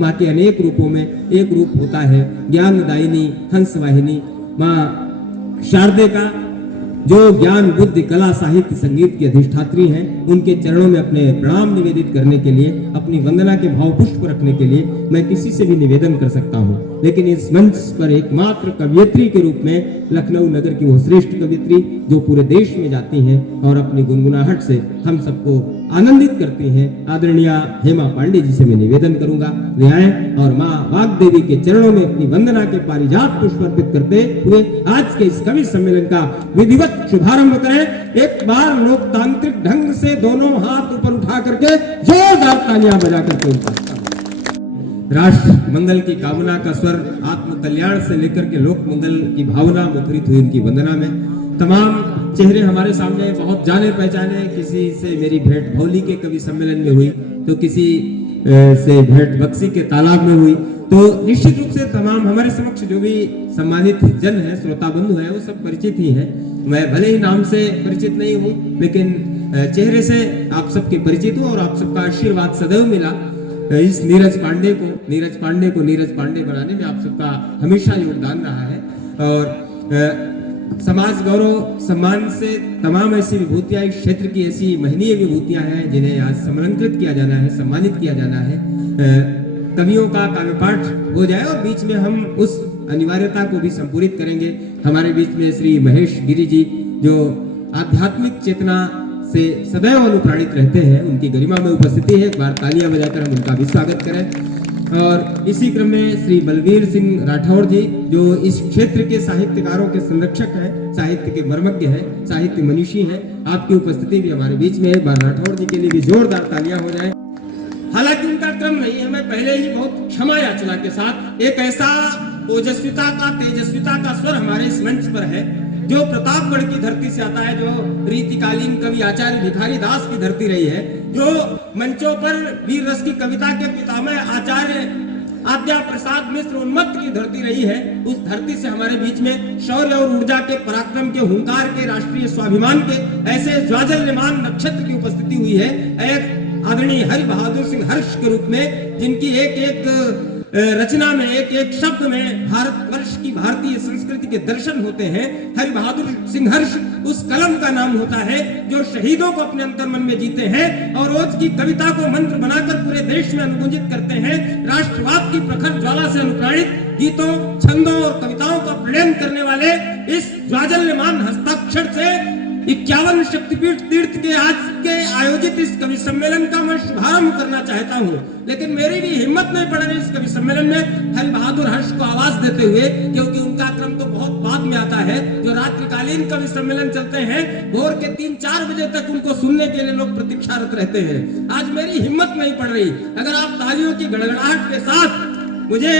माँ के अनेक रूपों में एक रूप होता है ज्ञानदायिनी हंस वाहिनी माँ शारदे का, जो ज्ञान बुद्धि कला साहित्य संगीत की अधिष्ठात्री हैं, उनके चरणों में अपने प्रणाम निवेदित करने के लिए, अपनी वंदना के भाव पुष्प रखने के लिए मैं किसी से भी निवेदन कर सकता हूँ। लेकिन इस मंच पर एकमात्र कवयित्री के रूप में लखनऊ नगर की वो श्रेष्ठ कवयित्री जो पूरे देश में जाती हैं और अपनी गुनगुनाहट से हम सबको आनंदित करती हैं, आदरणीय हेमा पांडे जी से मैं निवेदन करूंगा वे आए और माँ वाग्देवी के चरणों में अपनी वंदना के पारिजात पुष्प अर्पित करते हुए आज के इस कवि सम्मेलन का विधिवत शुभारंभ करें। एक बार लोकतांत्रिक ढंग से दोनों हाथ ऊपर उठा करके जोरदार तालियां बजा करके उनका राष्ट्र मंगल की कामना का स्वर, आत्म कल्याण से लेकर के लोक मंगल की भावना मुखरित हुई उनकी वंदना में। तमाम चेहरे हमारे सामने बहुत जाने पहचाने, किसी से मेरी भेंट भौली के कवि सम्मेलन में हुई तो किसी से भेंट बक्सी के तालाब में हुई, तो निश्चित रूप से तमाम हमारे समक्ष जो भी सम्मानित जन है, श्रोता बंधु है, वो सब परिचित ही है। मैं भले ही नाम से परिचित नहीं हूँ लेकिन चेहरे से आप सबके परिचित हूँ और आप सबका आशीर्वाद सदैव मिला। इस नीरज पांडे को नीरज पांडे बनाने में आप सबका हमेशा योगदान रहा है और समाज गौरव सम्मान से तमाम ऐसी विभूतियां, इस क्षेत्र की ऐसी महनीय विभूतियां हैं जिन्हें आज सम्मानित किया जाना है, सम्मानित किया जाना है। कवियों का काव्य पाठ हो जाए और बीच में हम उस अनिवार्यता को भी संपूरित करेंगे। हमारे बीच में श्री महेश गिरी जी जो आध्यात्मिक चेतना से सदैव अनुप्राणित रहते हैं, उनकी गरिमा में उपस्थिति है। एक बार तालियां बजाकर हम उनका भी स्वागत करें। और इसी क्रम में श्री बलवीर सिंह राठौर जी जो इस क्षेत्र के साहित्यकारों के संरक्षक हैं, साहित्य के मर्मज्ञ हैं, साहित्य मनीषी हैं, आपकी उपस्थिति भी हमारे बीच में है। एक बार राठौर जी के लिए भी जोरदार तालियां हो जाए। हालांकि उनका क्रम नहीं है, मैं पहले ही बहुत क्षमा याचना के साथ एक ऐसा ओजस्विता का तेजस्विता का स्वर हमारे इस मंच पर है जो प्रतापगढ़ की धरती से आता है, जो रीतिकालीन कवि आचार्य भिखारी दास की धरती रही है, जो मंचों पर वीर रस की कविता के पितामह आचार्य आद्या प्रसाद मिश्र उन्मत्त की धरती रही है। उस धरती से हमारे बीच में शौर्य और ऊर्जा के, पराक्रम के, हुंकार के, राष्ट्रीय स्वाभिमान के ऐसे ज्वाजल्यमान नक्षत्र की उपस्थिति हुई है। एक आदरणीय हरि बहादुर सिंह हर्ष के रूप में, जिनकी एक एक रचना में, एक एक शब्द में भारतवर्ष की, भारतीय संस्कृति के दर्शन होते हैं। हरि बहादुर सिंह हर्ष उस कलम का नाम होता है जो शहीदों को अपने अंतर्मन में जीते हैं और रोज की कविता को मंत्र बनाकर पूरे देश में अनुगुंजित करते हैं। राष्ट्रवाद की प्रखर ज्वाला से अनुप्राणित गीतों, छंदों और कविताओं का प्रेम करने वाले इस ज्वाजल्यमान हस्ताक्षर से 51 शक्तिपीठ तीर्थ के आज के आयोजित इस कवि सम्मेलन का मैं शुभारंभ करना चाहता हूँ। लेकिन मेरी भी हिम्मत नहीं पड़ रही इस कवि सम्मेलन में हरि बहादुर हर्ष को आवाज देते हुए, क्योंकि उनका क्रम तो बहुत बाद में आता है। जो रात्रिकालीन कवि सम्मेलन चलते हैं, भोर के 3-4 बजे तक उनको सुनने के लिए लोग प्रतीक्षारत रहते हैं। आज मेरी हिम्मत नहीं पड़ रही। अगर आप तालियों की गड़गड़ाहट के साथ मुझे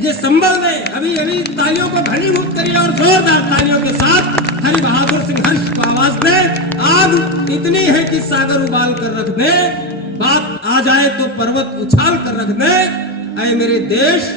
ये संबल दें, अभी अभी तालियों को घनीभूत करिए और जोरदार तालियों के साथ हरि बहादुर सिंह हर्ष को आवाज दें। आग इतनी है कि सागर उबाल कर रख दे, बात आ जाए तो पर्वत उछाल कर रख दे। ऐ मेरे देश,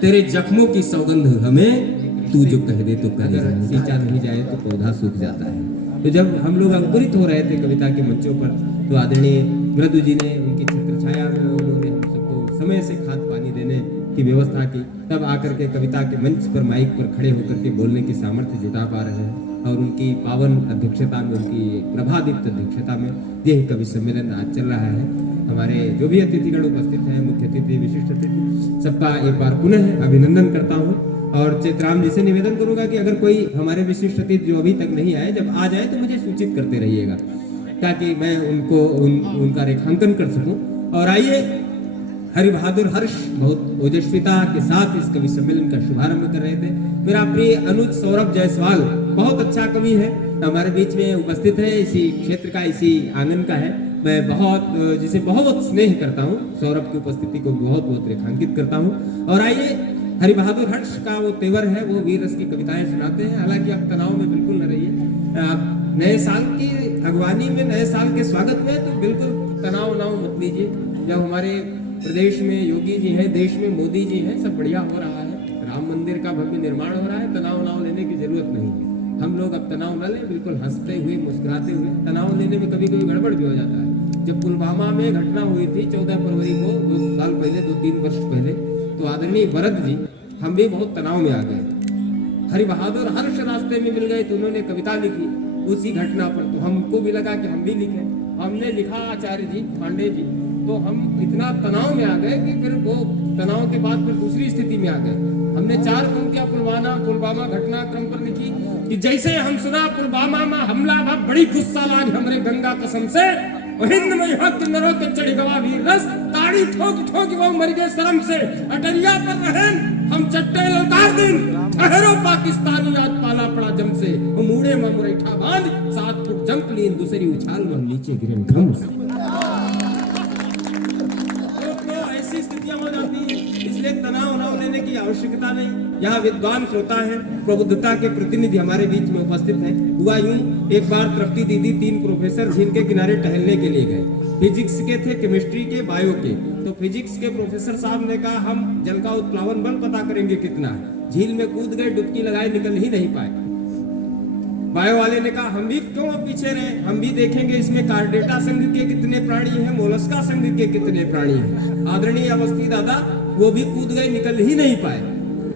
तेरे जख्मों की सौगंध हमें तू जो कह दे तो कह दे। सींचा नहीं जाए तो पौधा सूख जाता है। तो जब हम लोग अंकुरित हो रहे थे कविता के मंचों पर, तो आदरणीय मृदु जी ने, उनकी छत्र छाया में उन्होंने हम सबको समय से खाद पानी देने की व्यवस्था की। तब आकर के कविता के मंच पर माइक पर खड़े होकर के बोलने की सामर्थ्य जुटा पा रहे हैं। और उनकी पावन अध्यक्षता में, उनकी प्रभादीप्त अध्यक्षता में यह कवि सम्मेलन आज चल रहा है। हमारे जो भी अतिथिगण उपस्थित हैं, मुख्य अतिथि, विशिष्ट अतिथि, सबका एक बार पुनः अभिनंदन करता हूँ। और चेतराम जी से निवेदन करूंगा कि अगर कोई हमारे विशिष्ट अतिथि जो अभी तक नहीं आए, जब आ जाए तो मुझे सूचित करते रहिएगा ताकि मैं उनको उनका रेखांकन कर सकूं। और आइए, हरि बहादुर हर्ष बहुत ओजस्विता के साथ इस कवि सम्मेलन का शुभारंभ कर रहे थे। मेरा प्रिय अनुज सौरभ जायसवाल बहुत अच्छा कवि है, हमारे बीच में उपस्थित है, इसी क्षेत्र का, इसी आंगन का है। मैं बहुत, जिसे बहुत स्नेह करता हूँ, सौरभ की उपस्थिति को बहुत बहुत रेखांकित करता हूँ। और आइए, हरि बहादुर हर्ष का वो तेवर है, वो वीर रस की कविताएं सुनाते हैं। हालांकि आप तनाव में बिल्कुल न रहिए। आप नए साल की अगवानी में, नए साल के स्वागत में तो बिल्कुल तनाव मत लीजिए। जब हमारे प्रदेश में योगी जी हैं, देश में मोदी जी हैं, सब बढ़िया हो रहा है, राम मंदिर का भव्य निर्माण हो रहा है, तनाव लेने की जरूरत नहीं है। हम लोग अब तनाव न लें, बिल्कुल हंसते हुए, मुस्कुराते हुए। तनाव लेने में कभी कभी गड़बड़ भी हो जाता है। जब पुलवामा में घटना हुई थी 14 फरवरी को, 2 साल पहले, 2-3 वर्ष पहले, तो आदरणीय भरत जी हम भी बहुत तनाव में आ गए। हरि बहादुर हर्ष रास्ते में मिल गए तो उन्होंने कविता लिखी उसी घटना पर, तो हमको भी लगा कि हम भी लिखें। हमने लिखा आचार्य जी, पांडे जी, तो हम इतना तनाव में आ गए कि फिर वो तनाव के बाद फिर दूसरी स्थिति में आ गए। हमने 4 पंक्तियां पुलवामा घटनाक्रम पर लिखी कि जैसे हम सुना पुलवामा में हमला भा बड़ी गुस्सा लाग हमरे गंगा कसम से, हिंद में यहाँ किन्नरों के चढ़ गवा वीर रस, ताड़ी ठोक ठोक वो मर गए शर्म से, अटरिया पर रहन हम चट्टे ललकार दिन, ठहरो पाकिस्तानी आज पाला पड़ा जम से, वो मूड़े में मुरेठा बांध 7 फुट जंप ली, दूसरी उछाल में नीचे गिरे घम से। तो ऐसी स्थितियां हो जाती हैं, इसलिए तनाव न लेने की आवश्यकता नहीं। यहाँ विद्वान श्रोता है, प्रबुद्धता के प्रतिनिधि हमारे बीच में उपस्थित हैं। हुआ यूं, एक बार तृप्ति दीदी 3 प्रोफेसर झील के किनारे टहलने के लिए गए। फिजिक्स के थे, केमिस्ट्री के, बायो के। तो फिजिक्स के प्रोफेसर साहब ने कहा हम जल का उत्प्लावन बल पता करेंगे कितना है। झील में कूद गए, डुबकी लगाए, निकल ही नहीं पाए। बायो वाले ने कहा हम भी क्यों पीछे रहे, हम भी देखेंगे इसमें कार्डेटा संघ के कितने प्राणी हैं, मोलस्का संघ के कितने प्राणी हैं। आदरणीय अवस्थी दादा वो भी कूद गए, निकल ही नहीं पाए।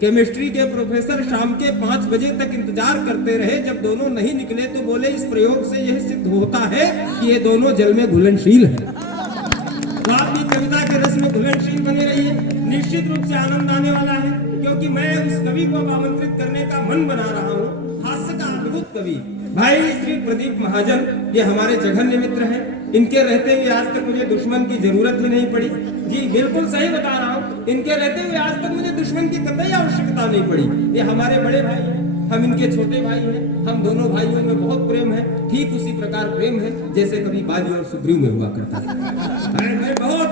केमिस्ट्री के प्रोफेसर शाम के 5 बजे तक इंतजार करते रहे। जब दोनों नहीं निकले तो बोले इस प्रयोग से यह सिद्ध होता है कि ये दोनों जल में घुलनशील है। तो आप भी कविता के रस में घुलनशील बने रहिए, निश्चित रूप से आनंद आने वाला है। क्योंकि मैं उस कवि को आमंत्रित करने का मन बना रहा हूँ, हास्य का अद्भुत कवि भाई श्री प्रदीप महाजन। ये हमारे जघन्य मित्र हैं। इनके रहते हुए आज तक मुझे दुश्मन की जरूरत ही नहीं पड़ी। जी बिल्कुल सही बता रहा हूँ, इनके रहते हुए आज तक मुझे दुश्मन की कतई आवश्यकता नहीं पड़ी। ये हमारे बड़े भाई हैं, हम इनके छोटे भाई हैं। हम दोनों भाइयों में बहुत प्रेम है, ठीक उसी प्रकार प्रेम है जैसे कभी बाली और सुग्रीव में हुआ करता था। मैं बहुत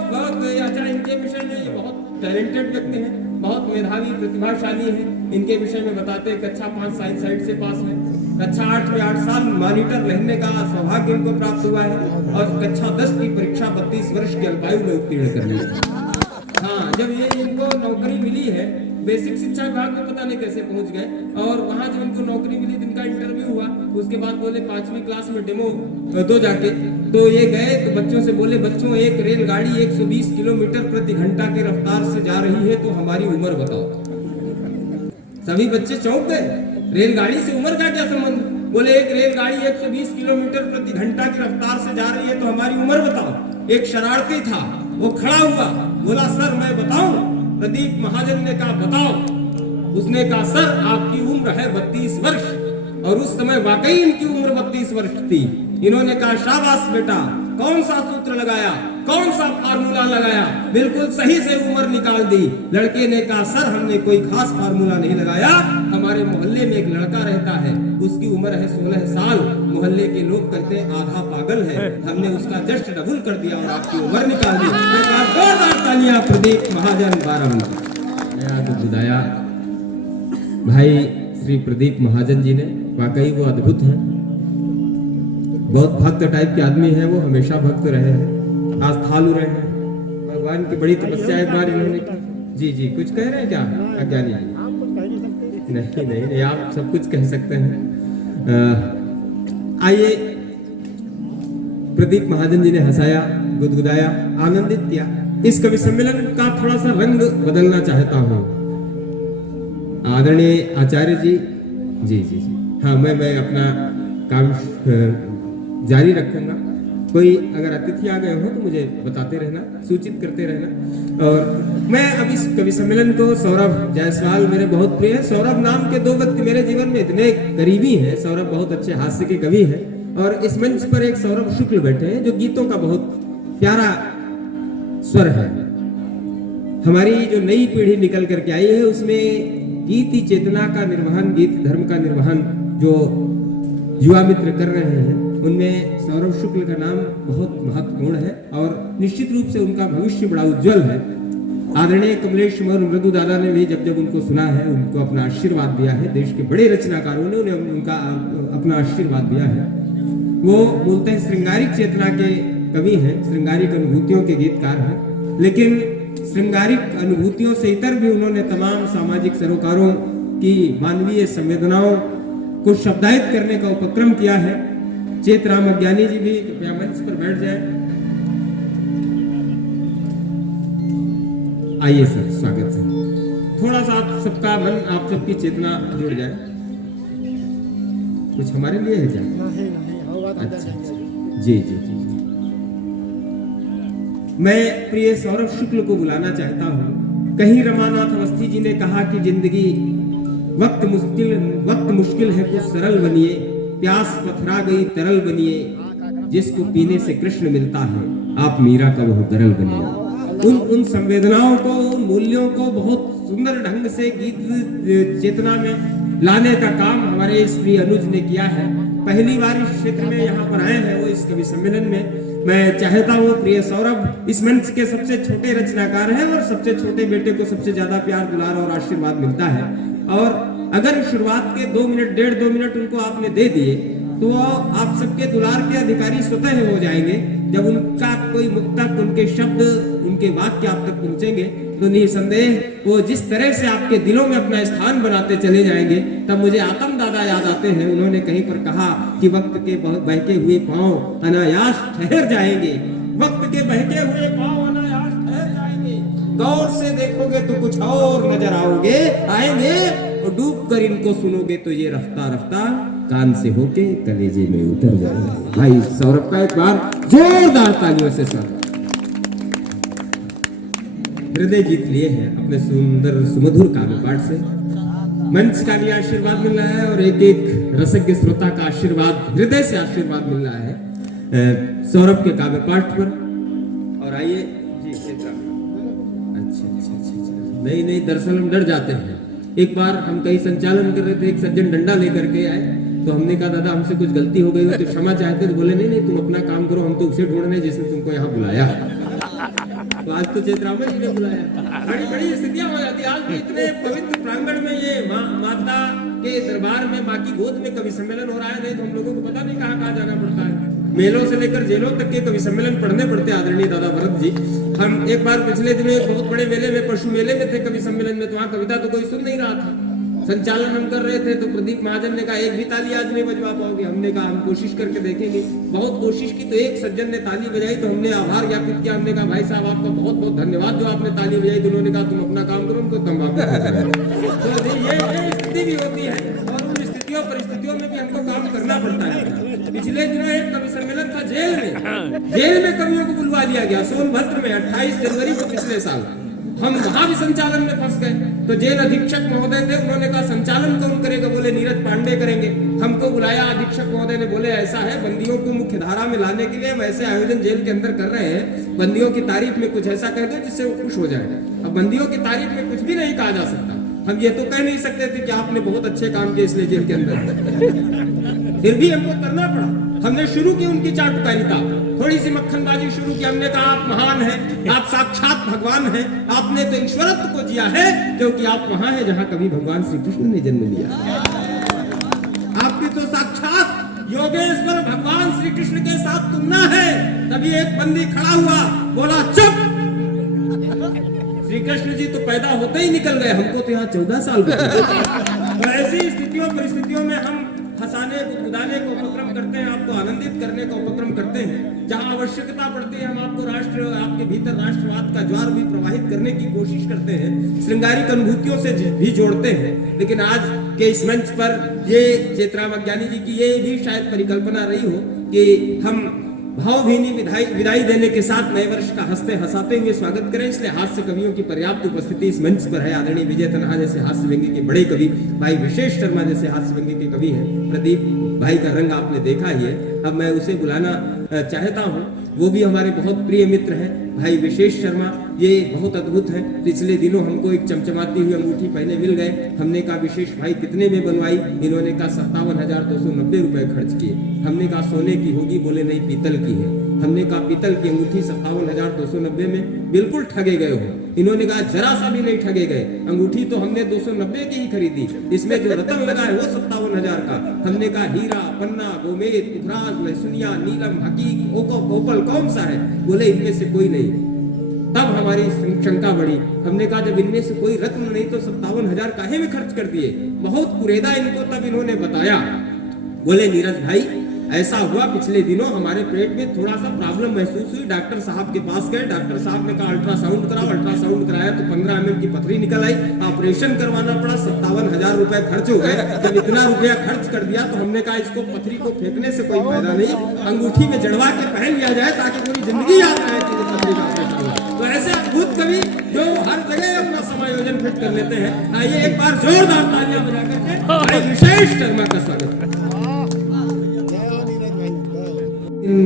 अच्छा इनके विषय में, ये बहुत टैलेंटेड व्यक्ति हैं, बहुत मेधावी प्रतिभाशाली हैं। इनके विषय में बताते हैं कक्षा 5 साइंस साइड से पास है, कक्षा 8 में 8 साल मॉनिटर रहने का सौभाग्य इनको प्राप्त हुआ है, और कक्षा 10 की परीक्षा 32 वर्ष की अल्पायु में उत्तीर्ण कर ली। हाँ, जब ये इनको नौकरी मिली है, बेसिक शिक्षा विभाग में पता नहीं कैसे पहुंच गए, और वहां जब इनको नौकरी मिली, इनका इंटरव्यू हुआ, उसके बाद बोले 5वीं क्लास में डेमो दो जाके। तो ये गए तो बच्चों से बोले बच्चों एक रेलगाड़ी 120 किलोमीटर प्रति घंटा की रफ्तार से जा रही है, तो हमारी उम्र बताओ। सभी बच्चे चौंक गए, रेलगाड़ी से उम्र का क्या संबंध। बोले एक रेलगाड़ी 120 किलोमीटर प्रति घंटा की रफ्तार से जा रही है तो हमारी उम्र बताओ। एक शरारती था, वो खड़ा हुआ, बोला सर मैं बताऊं। प्रदीप महाजन ने कहा बताओ। उसने कहा सर आपकी उम्र है 32 वर्ष, और उस समय वाकई इनकी उम्र 32 वर्ष थी। इन्होंने कहा शाबाश बेटा, कौन सा सूत्र लगाया, कौन सा फार्मूला लगाया, बिल्कुल सही से उम्र निकाल दी। लड़के ने कहा सर हमने कोई खास फार्मूला नहीं लगाया, हमारे मोहल्ले में एक लड़का रहता है, उसकी उम्र है 16 साल, मोहल्ले के लोग कहते हैं आधा पागल है, हमने उसका जस्ट डबल कर दिया और आपकी उम्र निकाल दी। जोरदार तालियां प्रदीप महाजन बाराबंकी। बुदाया भाई श्री प्रदीप महाजन जी ने, वाकई वो अद्भुत हैं, बहुत भक्त टाइप के आदमी है वो, हमेशा भक्त रहे हैं, आस्थालु रहे हैं, भगवान की बड़ी तपस्या एक बार इन्होंने जी जी कुछ कह रहे हैं क्या अज्ञानी? नहीं नहीं नहीं, आप सब कुछ कह सकते हैं। आइए, प्रदीप महाजन जी ने हंसाया, गुदगुदाया, आनंदित किया। इस कवि सम्मेलन का थोड़ा सा रंग बदलना चाहता हूँ। आदरणीय आचार्य जी जी जी जी हाँ, मैं अपना काम जारी रखूंगा। कोई अगर अतिथि आ गए हो तो मुझे बताते रहना, सूचित करते रहना। और मैं अब इस कवि सम्मेलन को, सौरभ जायसवाल मेरे बहुत प्रिय है। सौरभ नाम के 2 व्यक्ति मेरे जीवन में इतने करीबी हैं। सौरभ बहुत अच्छे हास्य के कवि हैं, और इस मंच पर एक सौरभ शुक्ल बैठे हैं जो गीतों का बहुत प्यारा स्वर है। हमारी जो नई पीढ़ी निकल करके आई है उसमें गीत ही चेतना का निर्वहन, गीत धर्म का निर्वहन जो युवा मित्र कर रहे हैं, उनमें सौरभ शुक्ल का नाम बहुत महत्वपूर्ण है, और निश्चित रूप से उनका भविष्य बड़ा उज्जवल है। आदरणीय कमलेश और मृदु दादा ने भी जब उनको सुना है, उनको अपना आशीर्वाद दिया है। देश के बड़े रचनाकारों ने उन्हें उनका अपना आशीर्वाद दिया है। वो मूलतः श्रृंगारिक चेतना के कवि हैं, श्रृंगारिक अनुभूतियों के गीतकार हैं, लेकिन श्रृंगारिक अनुभूतियों से इतर भी उन्होंने तमाम सामाजिक सरोकारों की मानवीय संवेदनाओं को शब्दायित करने का उपक्रम किया है। चेतराम अज्ञानी जी भी कृपया मंच पर बैठ जाए। आइए सर, स्वागत है। थोड़ा सा आप सबका मन, आप सबकी चेतना जुड़ जाए। कुछ हमारे लिए है क्या? नहीं होगा तो अच्छा, जी जी जी। मैं प्रिय सौरभ शुक्ल को बुलाना चाहता हूँ। कहीं रमानाथ अवस्थी जी ने कहा कि जिंदगी वक्त मुश्किल है, कुछ सरल बनिए, प्यास पथरा गई तरल बनिए, जिसको पीने से कृष्ण मिलता है, आप मीरा का वह गरल बनिए। उन संवेदनाओं को, उन मूल्यों को बहुत सुंदर ढंग से गीत चेतना में लाने का काम हमारे इस प्रिय अनुज ने किया है। पहली बार इस क्षेत्र में यहाँ पर आए हैं वो इस कवि सम्मेलन में। मैं चाहता हूँ प्रिय सौरभ इस मंच के सबसे छोटे रचनाकार हैं और सबसे छोटे बेटे को सबसे ज्यादा प्यार दुलार और आशीर्वाद मिलता है, और अगर शुरुआत के 2 मिनट 1.5-2 मिनट उनको आपने दे दिए तो आप सबके दुलार के अधिकारी स्वतः हो जाएंगे। जब उनका कोई मुक्तक, उनके शब्द, उनके वाक्य आप तक पहुंचेंगे तो निसंदेह वो जिस तरह से आपके दिलों में अपना स्थान बनाते चले जाएंगे। तब मुझे आतम दादा याद आते हैं। उन्होंने कहीं पर कहा कि वक्त के बहके हुए पांव अनायास ठहर जाएंगे, वक्त के बहके हुए पांव अनायास ठहर जाएंगे, गौर से देखोगे तो कुछ और नजर आएंगे, और डूब कर इनको सुनोगे तो ये रफ्ता रफ्ता कान से होके कलेजे में उतर जाएगा। भाई सौरभ का एक बार जोरदार तालियों से सर हृदय जीत लिए हैं अपने सुंदर सुमधुर काव्य पाठ से। मंच का भी आशीर्वाद मिल रहा है और एक एक रसज्ञ श्रोता का आशीर्वाद, हृदय से आशीर्वाद मिल रहा है सौरभ के काव्य पाठ पर। और आइए जी, अच्छा, नहीं, दरअसल हम डर जाते हैं। एक बार हम कहीं संचालन कर रहे थे, एक सज्जन डंडा लेकर के आए, तो हमने कहा दादा हमसे कुछ गलती हो गई हो तो क्षमा चाहते, तो बोले नहीं तुम अपना काम करो, हम तो उसे ढूंढ रहे जिसने तुमको यहाँ बुलाया। तो आज तो चेतरामन जी ने बुलाया। बड़ी स्थितियां हो जाती है। आज भी इतने पवित्र प्रांगण में ये माता के दरबार में, माँ की गोद में कवि सम्मेलन हो रहा है, नहीं तो हम लोगों को पता नहीं कहाँ जाना पड़ता है। मेलों से लेकर जेलों तक के कवि सम्मेलन पढ़ने पड़ते हैं आदरणीय दादा भरत जी। हम एक बार पिछले दिनों एक बहुत बड़े मेले में, पशु मेले में थे कवि सम्मेलन में, तो वहाँ कविता तो कोई सुन नहीं रहा था। संचालन हम कर रहे थे तो प्रदीप महाजन ने कहा एक भी ताली आज नहीं बजवा पाओगे। हमने कहा हम कोशिश करके देखेंगे। बहुत कोशिश की तो एक सज्जन ने ताली बजाई, तो हमने आभार ज्ञापित किया। हमने कहा भाई साहब आपका बहुत बहुत धन्यवाद जो आपने ताली बजाई। तो उन्होंने कहा तुम अपना काम करो, उनको तंबाकू। तो ये स्थिति भी होती है और उन स्थितियों परिस्थितियों में भी हमको काम करना पड़ता है। पिछले दिनों एक कवि सम्मेलन था जेल में कवियों को बुलवा लिया गया सोनभद्र में 28 जनवरी को पिछले साल। हम वहां भी संचालन में फंस गए। तो जेल अधीक्षक महोदय थे, उन्होंने कहा संचालन कौन करेगा? बोले नीरज पांडे करेंगे। हमको बुलाया, अधीक्षक महोदय ने बोले ऐसा है, बंदियों को मुख्य धारा में लाने के लिए हम ऐसे आयोजन जेल के अंदर कर रहे हैं, बंदियों की तारीफ में कुछ ऐसा कह दो जिससे वो खुश हो जाए। अब बंदियों की तारीफ में कुछ भी नहीं कहा जा सकता। हम ये तो कह नहीं सकते थे कि आपने बहुत अच्छे काम किए इसलिए जेल के अंदर, फिर भी हमको करना पड़ा। हमने शुरू की उनकी चाटुकारिता, थोड़ी सी मक्खनबाजी शुरू की। हमने कहा आप महान हैं, आप साक्षात भगवान हैं, आपने तो ईश्वरत्व को जिया है क्योंकि आप वहां हैं जहां कभी भगवान श्री कृष्ण ने जन्म लिया। आपकी तो साक्षात योगेश्वर भगवान श्री कृष्ण के साथ तुलना है। तभी एक बंदी खड़ा हुआ, बोला चुप। श्री कृष्ण जी तो पैदा होते ही निकल गए, हमको तो यहाँ 14 साल बचे। तो ऐसी स्थितियों परिस्थितियों में हम हंसाने को, कुदाने को उपक्रम करते हैं, आपको आनंदित करने का उपक्रम करते हैं। जहां आवश्यकता पड़ती है हम आपको आपके भीतर राष्ट्रवाद का ज्वार भी प्रवाहित करने की कोशिश करते हैं, श्रृंगारिक अनुभूतियों से भी जोड़ते हैं। लेकिन आज के इस मंच पर ये चेतरामज्ञानी जी की ये भी शायद परिकल्पना रही हो कि हम भावभीनी विदाई देने के साथ नए वर्ष का हंसते हंसाते हुए स्वागत करें। इसलिए हास्य कवियों की पर्याप्त उपस्थिति इस मंच पर है। आदरणीय विजय तन्हा जैसे हास्य व्यंग्य के बड़े कवि, भाई विशेष शर्मा जैसे हास्य व्यंग्य के कवि हैं, प्रदीप भाई का रंग आपने देखा ही है। अब मैं उसे बुलाना चाहता हूँ, वो भी हमारे बहुत प्रिय मित्र हैं, भाई विशेष शर्मा। ये बहुत अद्भुत है। पिछले दिनों हमको एक चमचमाती हुई अंगूठी पहले मिल गए। हमने कहा विशेष भाई कितने में बनवाई? इन्होंने कहा 57,290 रुपए खर्च किए। हमने कहा सोने की होगी? बोले नहीं पीतल की है। हमने कहा पीतल की अंगूठी 57,290 में बिल्कुल ठगे गए हो। इन्होंने कहा जरा सा भी नहीं ठगे गए, अंगूठी तो हमने 290 की ही खरीदी, इसमें जो रतन लगा है वो 57,000 का। हमने कहा हीरा, पन्ना, गोमेद, पुखराज, लहसुनिया, नीलम, हकीक, ओपल कौन सा है? बोले इनमें से कोई नहीं। तब हमारी शंका बढ़ी। हमने कहा जब इनमें से कोई रत्न नहीं तो 57,000 काहे में खर्च कर दिए? बहुत कुरेदा इनको तब इन्होंने बताया। बोले नीरज भाई ऐसा हुआ पिछले दिनों हमारे पेट में थोड़ा सा प्रॉब्लम महसूस हुई, डॉक्टर साहब के पास गए, डॉक्टर साहब ने कहा अल्ट्रासाउंड कराओ, अल्ट्रासाउंड कराया तो 15 mm की पथरी निकल आई, ऑपरेशन करवाना पड़ा, 57,000 रुपए खर्च हो गए। जब इतना रुपया खर्च कर दिया तो हमने कहा इसको पथरी को फेंकने से कोई फायदा नहीं, अंगूठी में जड़वा के पहन लिया जाए ताकि पूरी जिंदगी याद रहे कि पथरी का ऑपरेशन हुआ। तो ऐसे अद्भुत कवि जो हर जगह अपना समायोजन फिट कर लेते हैं, आइए एक बार जोरदार तालियां बजा करके बड़े विशेष शर्मा का स्वागत।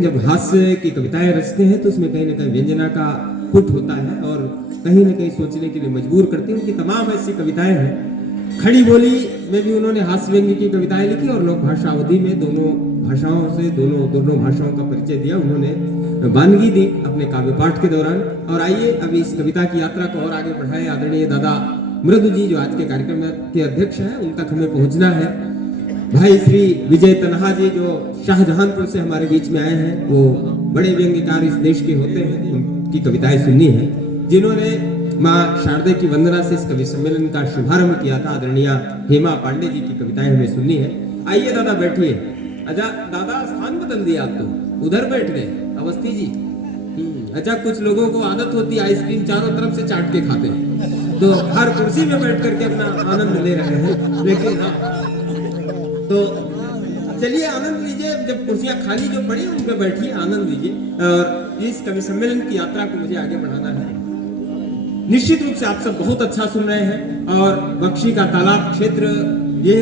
जब हास्य की कविताएं रचते हैं तो उसमें कहीं ना कहीं व्यंजना का पुट होता है और कहीं ना कहीं सोचने के लिए मजबूर करती है। उनकी तमाम ऐसी कविताएं हैं। खड़ी बोली में भी उन्होंने हास्य व्यंग्य की कविताएं लिखी और लोक भाषा अवधि में दोनों भाषाओं से दोनों भाषाओं का परिचय दिया उन्होंने, वानगी दी अपने काव्य पाठ के दौरान। और आइए अभी इस कविता की यात्रा को और आगे बढ़ाएं। आदरणीय दादा मृदु जी जो आज के कार्यक्रम के अध्यक्ष हैं, उन तक हमें पहुंचना है। भाई श्री विजय तन्हा जी जो शाहजहानपुर से हमारे बीच में आए हैं, वो बड़े व्यंग्यकार इस देश के होते हैं, उनकी कविताएं सुननी है, जिन्होंने माँ शारदे की वंदना से इस कवि सम्मेलन का शुभारंभ किया था। आदरणीय हेमा पांडे जी की कविताएं हमें सुननी है। आइए दादा बैठिए। अच्छा दादा स्थान बदल दिया आप तो, उधर बैठ गए अवस्थी जी। अच्छा, कुछ लोगों को आदत होती है आइसक्रीम चारों तरफ से चाट के खाते हैं, तो हर कुर्सी में बैठ करके अपना आनंद ले रहे हैं। लेकिन तो चलिए आनंद लीजिए, जब कुर्सियां खाली जो पड़ी उन पे बैठिए, आनंद लीजिए। और इस कवि सम्मेलन की यात्रा को मुझे आगे बढ़ाना है। निश्चित रूप से आप सब बहुत अच्छा सुन रहे हैं और बख्शी का तालाब क्षेत्र ये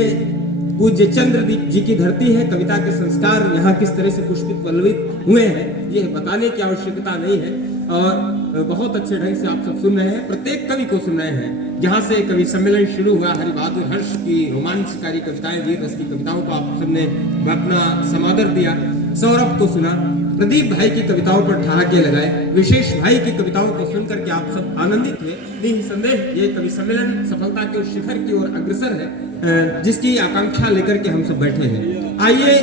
पूज्य चंद्रदीप जी की धरती है। कविता के संस्कार यहाँ किस तरह से पुष्पित पल्लवित हुए हैं ये बताने की आवश्यकता नहीं है और बहुत अच्छे ढंग से आप सब सुन रहे हैं, प्रत्येक कवि को सुन रहे हैं। जहाँ से कवि सम्मेलन शुरू हुआ, हरिबहादुर हर्ष की रोमांचकारी कविताएं, वीर रस की कविताओं को आप सबने अपना समादर दिया, सौरभ को सुना, प्रदीप भाई की कविताओं पर ठहाके लगाए, विशेष भाई की कविताओं को सुनकर के आप सब आनंदित हुए। निसंदेह ये कवि सम्मेलन सफलता के उस शिखर की ओर अग्रसर है जिसकी आकांक्षा लेकर के हम सब बैठे हैं। आइए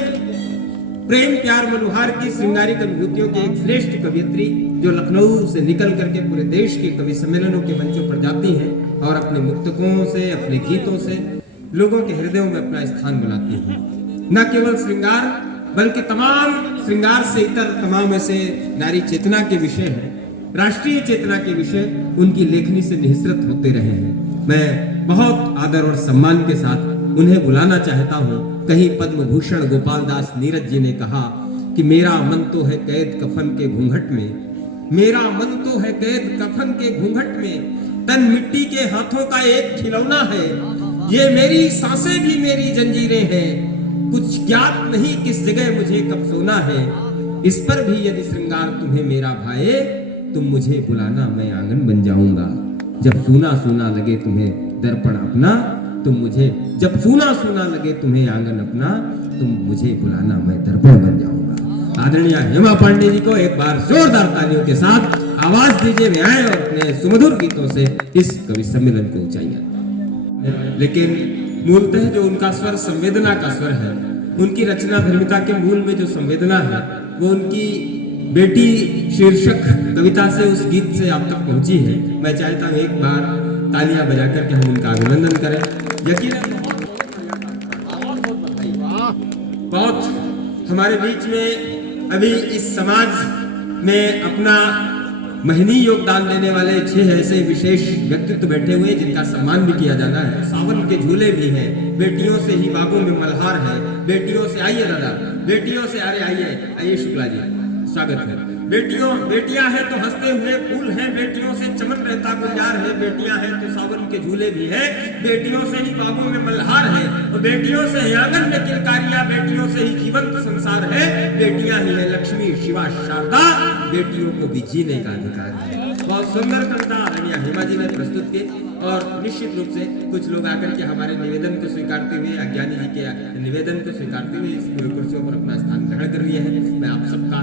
प्रेम प्यार मनोहार की श्रृंगारिक अनुभूतियों की एक श्रेष्ठ कवियत्री जो लखनऊ से निकल करके पूरे देश के कवि सम्मेलनों के मंचों पर जाती हैं और अपने मुक्तकों से, अपने गीतों से लोगों के हृदयों में अपना स्थान बनाती हैं। न केवल श्रृंगार बल्कि तमाम श्रृंगार से इतर तमाम ऐसे नारी चेतना के विषय हैं, राष्ट्रीय चेतना के विषय उनकी लेखनी से निःसृत होते रहे हैं। मैं बहुत आदर और सम्मान के साथ उन्हें बुलाना चाहता हूँ। कहीं पद्म भूषण गोपाल दास नीरज जी ने कहा कि मेरा मन तो है कैद कफन के घूंघट में, मेरा मन तो है कैद कफन के घूंघट में, तन मिट्टी के हाथों का एक खिलौना है, ये मेरी सांसें भी मेरी जंजीरें हैं, कुछ ज्ञात नहीं किस जगह मुझे कब सोना है, इस पर भी यदि श्रृंगार तुम्हें मेरा भाए, तुम मुझे बुलाना मैं आंगन बन जाऊंगा, जब सूना सूना लगे तुम्हें दर्पण अपना, तुम मुझे, जब सूना सूना लगे तुम्हें आंगन अपना, तुम मुझे बुलाना मैं दर्पण बन जाऊंगा। आदरणीय हेमा पांडे जी को एक बार जोरदार तालियों के साथ आवाज दीजिए, वे आए और अपने सुमधुर गीतों से इस कवि सम्मेलन को ऊंचाइयां। लेकिन मूलतः जो उनका स्वर संवेदना का स्वर है, उनकी रचना धर्मिता के मूल में जो संवेदना है वो उनकी बेटी शीर्षक कविता से, उस गीत से आप तक पहुंची है। मैं चाहता हूं एक बार तालियां बजा करके हम उनका अभिनंदन करें। यकीनन बहुत हमारे बीच में अभी इस समाज में अपना महनी योगदान देने वाले 6 ऐसे विशेष व्यक्तित्व बैठे हुए जिनका सम्मान भी किया जाना है। सावन के झूले भी हैं, बेटियों से ही बागों में मल्हार है, बेटियों से आइए दादा, बेटियों से, अरे आइए शुक्ला जी, स्वागत है। बेटियां हैं तो हंसते हुए फूल हैं, बेटियों से चमन रहता गुलजार है, बेटियां हैं तो सावन के झूले भी हैं, बेटियों से ही बागों में मल्हार है, और बेटियों से ही आंगन में किलकारियां, बेटियों से ही जीवंत संसार है, बेटियां ही है लक्ष्मी शिवा शारदा, बेटियों को भी जीने का अधिकार है। बहुत सुंदर कविता आदरणीय हेमा जी ने प्रस्तुत की और निश्चित रूप से कुछ लोग आकर के हमारे निवेदन को स्वीकारते हुए, अज्ञानी जी के निवेदन को स्वीकारते हुए इस कुर्सियों पर अपना स्थान ग्रहण कर लिए हैं। मैं आप सबका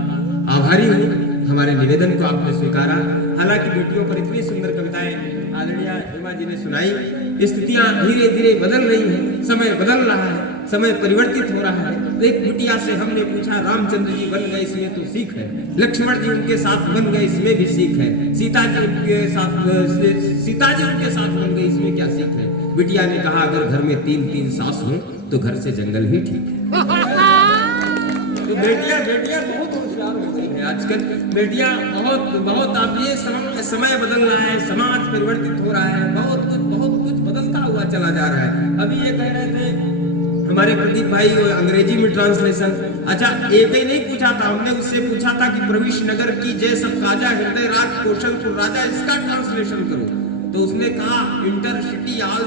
आभारी हूँ, हमारे निवेदन को आपने स्वीकारा। हालांकि बेटियों पर इतनी सुंदर कविताएं आदरणीय हेमा जी ने सुनाई, स्थितियां धीरे धीरे बदल रही हैं, समय बदल रहा है, समय परिवर्तित हो रहा है। एक बिटिया से हमने पूछा, रामचंद्र जी बन गए इसमें तो सीख है, लक्ष्मण जी उनके साथ बन गए इसमें भी सीख है, सीता जी उनके साथ बन गई इसमें क्या सीख है। बिटिया ने कहा, अगर घर में 3-3 सास हो तो घर से जंगल ही ठीक है। तो बेटियां बहुत होशियार हो गई है आजकल। बेटियां बहुत आप ये समय बदल रहा है, समाज परिवर्तित हो रहा है, बहुत कुछ बदलता हुआ चला जा रहा है। अभी ये कह रहे थे हमारे प्रदीप भाई अंग्रेजी में ट्रांसलेशन, अच्छा एक ही नहीं पूछा था, हमने उससे पूछा था कि प्रविश नगर की जय सब काजा हृदय राग कौशलपुर राजा, इसका ट्रांसलेशन करो। तो उसने कहा इंटरसिटी आल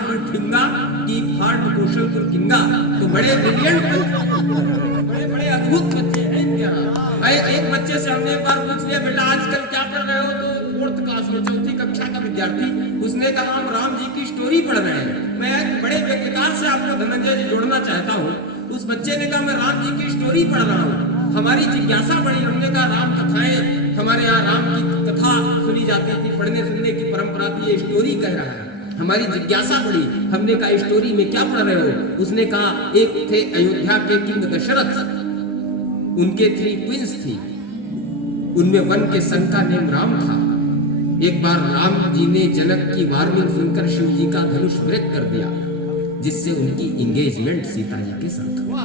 डू ठिंगा की फार्ट कौशलपुर किंगा। तो बड़े ब्रिलियंट बड़े अद्भुत बच्चे हैं यहाँ। एक बच्चे से हमने एक बार पूछ लिया बेटा आजकल क्या पढ़ रहे हो, तो 4th क्लास में 4th कक्षा का विद्यार्थी, उसने कहा हम राम जी की स्टोरी पढ़ रहे हैं। मैं एक बड़े व्यक्तिकार से आपको धनंजय जी जोड़ना चाहता हूँ। उस बच्चे ने कहा मैं राम जी की स्टोरी पढ़ रहा हूँ। हमारी जिज्ञासा बढ़ी, हमने कहा राम कथाएं हमारे यहाँ राम की कथा सुनी जाती थी, पढ़ने सुनने की परंपरा थी, ये स्टोरी कह रहा है। हमारी जिज्ञासा बढ़ी, हमने कहा स्टोरी में क्या पढ़ रहे हो। उसने कहा एक थे अयोध्या के किंग दशरथ, उनके 3 क्वींस थी, उनमें वन के सन का नेम राम था। एक बार राम जी ने जनक की वार्निंग सुनकर शिव जी का धनुष ब्रेक कर दिया, जिससे उनकी एंगेजमेंट सीता जी के साथ हुआ।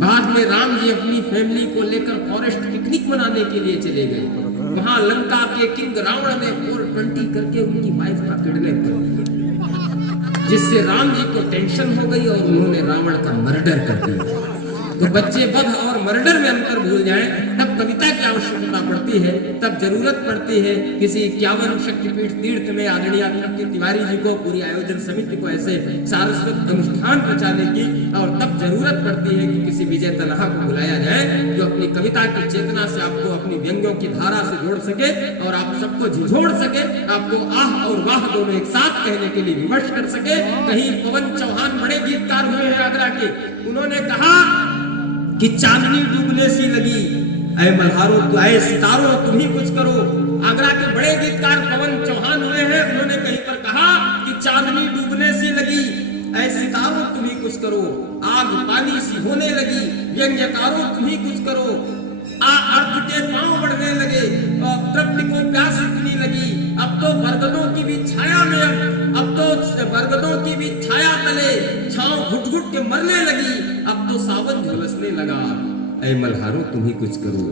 बाद में राम जी अपनी फैमिली को लेकर फॉरेस्ट पिकनिक मनाने के लिए चले गए। वहां लंका के किंग रावण ने 420 करके उनकी वाइफ का किडनैप कर दिया, जिससे राम जी को टेंशन हो गई और उन्होंने रावण का मर्डर कर दिया। तो बच्चे वध और मर्डर में अंतर भूल जाएं, तब कविता की आवश्यकता पड़ती है, तब जरूरत पड़ती है किसी 51 शक्तिपीठ तीर्थ में आदरणीय कृष्ण तिवारी जी को, पूरी आयोजन समिति को ऐसे सारस्वत अनुष्ठान रचाने की, और तब जरूरत पड़ती है कि किसी विजय तलहा को बुलाया जाए जो अपनी कविता की चेतना से आपको अपनी व्यंग्यों की धारा से जोड़ सके और आप सबको झिझोड़ सके, आपको आह और वाह दोनों एक साथ कहने के लिए विमर्श कर सके। कहीं पवन चौहान बड़े गीतकार हुए हैं आगरा के, उन्होंने कहा कि चांदनी डूबने सी लगी, ऐ मल्हारों ऐ सितारों तुम ही कुछ करो। आगरा के बड़े गीतकार पवन चौहान हुए हैं, उन्होंने कहीं पर कहा कि चांदनी डूबने सी लगी, ऐ सितारों तुम ही कुछ करो, आग पानी सी होने लगी, व्यंग्यकारों तुम ही कुछ करो, अर्थ के पांव बढ़ने लगे, तृप्ति को प्यास इतनी लगी, अब तो बरगदों की भी छाया में, अब तो बरगदों की भी छाया तले छांव घुट घुट के मरने लगी, अब तो सावन झुलसने लगा, ऐ मल्हारों तुम ही कुछ करो,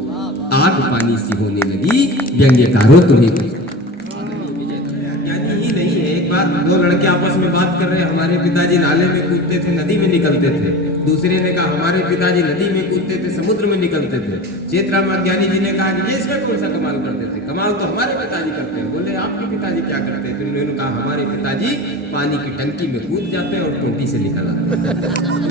आग पानी सी होने लगी, व्यंग्यकारों तुम ही कुछ करो। ज्ञानी ही नहीं है। एक बार 2 लड़के आपस में बात कर रहे, हमारे पिताजी नाले में कूदते थे, नदी में निकलते थे। दूसरे ने कहा हमारे पिताजी नदी में कूदते थे, समुद्र में निकलते थे। चेतराम अज्ञानी जी ने कहा कि ये इसमें कौन सा कमाल करते थे, कमाल तो हमारे पिताजी करते हैं। बोले आपके पिताजी क्या करते थे? उन्होंने कहा हमारे पिताजी पानी की टंकी में कूद जाते हैं और टोटी से निकल आते हैं।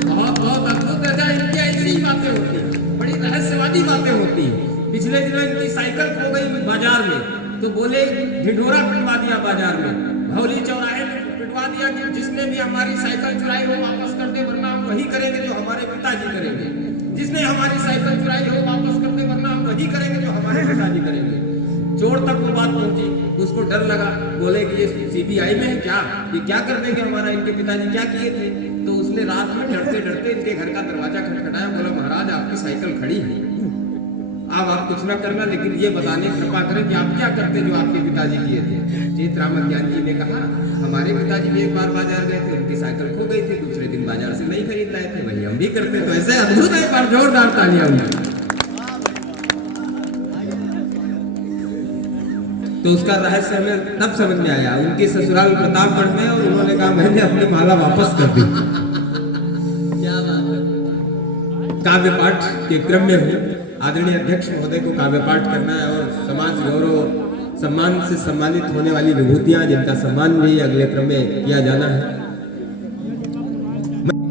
बहुत अद्भुत है, इनकी ऐसी बातें होती है, बड़ी रहस्यवादी बातें होती है। पिछले दिनों इनकी साइकिल खो गई बाजार में, तो बोले ढिढोरा पिटवा दिया बाजार में, भौली चौराहे में पिटवा दिया कि जिसने भी हमारी साइकिल चुराई हो वापस कर दे, वरना हम वही करेंगे जो हमारे पिताजी करेंगे। जिसने हमारी साइकिल चुराई हो वापस कर दे, वरना हम वही करेंगे जो हमारे पिताजी करेंगे। चोर तक वो बात पहुंची, उसको डर लगा, बोले कि ये सीबीआई में है क्या, ये क्या कर देंगे हमारा, इनके पिताजी क्या किए थे। तो उसने रात में डरते डरते इनके घर का दरवाजा खटखटाया, बोला महाराज आपकी साइकिल खड़ी है, अब आप कुछ ना करना, लेकिन ये बताने कृपा करें कि आप क्या करते जो आपके पिताजी किए थे। चेतराम ज्ञान जी ने कहा हमारे पिताजी भी एक बार बाजार गए थे, उनकी साइकिल खो गई थी, दूसरे दिन बाजार से नहीं खरीद लाए थे, वही हम भी करते। तो ऐसे अद्भुत है, पर जोरदार तालियां उन्हें। तो उसका रहस्य हमें तब समझ में आया, उनके ससुराल प्रतापगढ़ में, और उन्होंने कहा मैंने अपनी माला वापस कर दी। क्या बात है। काव्य पाठ के क्रम में हूँ, आदरणीय अध्यक्ष महोदय को काव्य पाठ करना है और समाज गौरव सम्मान से सम्मानित होने वाली विभूतियां जिनका सम्मान भी अगले क्रम में किया जाना है।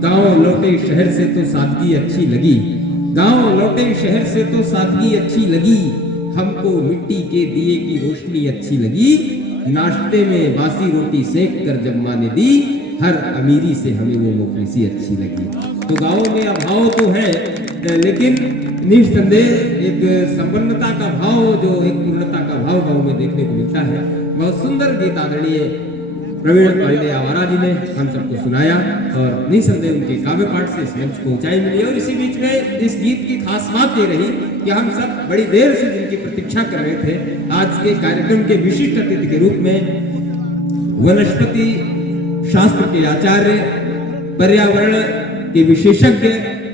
गांव लौटे शहर से तो सादगी अच्छी लगी, गांव लौटे शहर से तो सादगी अच्छी लगी, हमको मिट्टी के दिए की रोशनी अच्छी लगी, नाश्ते में बासी रोटी सेक कर जब माँ ने दी, हर अमीरी से हमें वो मुफलिसी अच्छी लगी। तो गाँव में अभाव तो है, लेकिन निस्संदेह एक संपन्नता का भाव, जो एक पूर्णता का भाव गाँव में देखने को मिलता है। बहुत सुंदर गीत आदरणीय प्रवीण पांडे आवारा जी ने हम सबको सुनाया, और निस्संदेह उनके काव्य पाठ से इस मंच को ऊंचाई मिली। और इसी बीच में इस गीत की खास बात ये रही कि हम सब बड़ी देर से जिनकी प्रतीक्षा कर रहे थे, आज के कार्यक्रम के विशिष्ट अतिथि के रूप में वनस्पति शास्त्र के आचार्य, पर्यावरण के विशेषज्ञ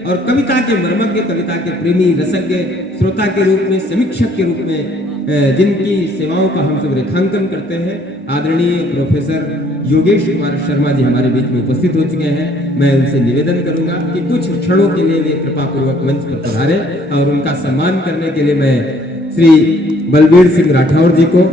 और कविता के मर्मज्ञ, कविता के प्रेमी, रसज्ञ, श्रोता के रूप में, समीक्षक के रूप में जिनकी सेवाओं का हम सब रेखांकन करते हैं, आदरणीय प्रोफेसर योगेश कुमार शर्मा जी हमारे बीच में उपस्थित हो चुके हैं। मैं उनसे निवेदन करूंगा कि कुछ क्षणों के लिए वे कृपा पूर्वक मंच पर पधारें और उनका सम्मान करने के लिए मैं श्री बलबीर सिंह राठौर जी को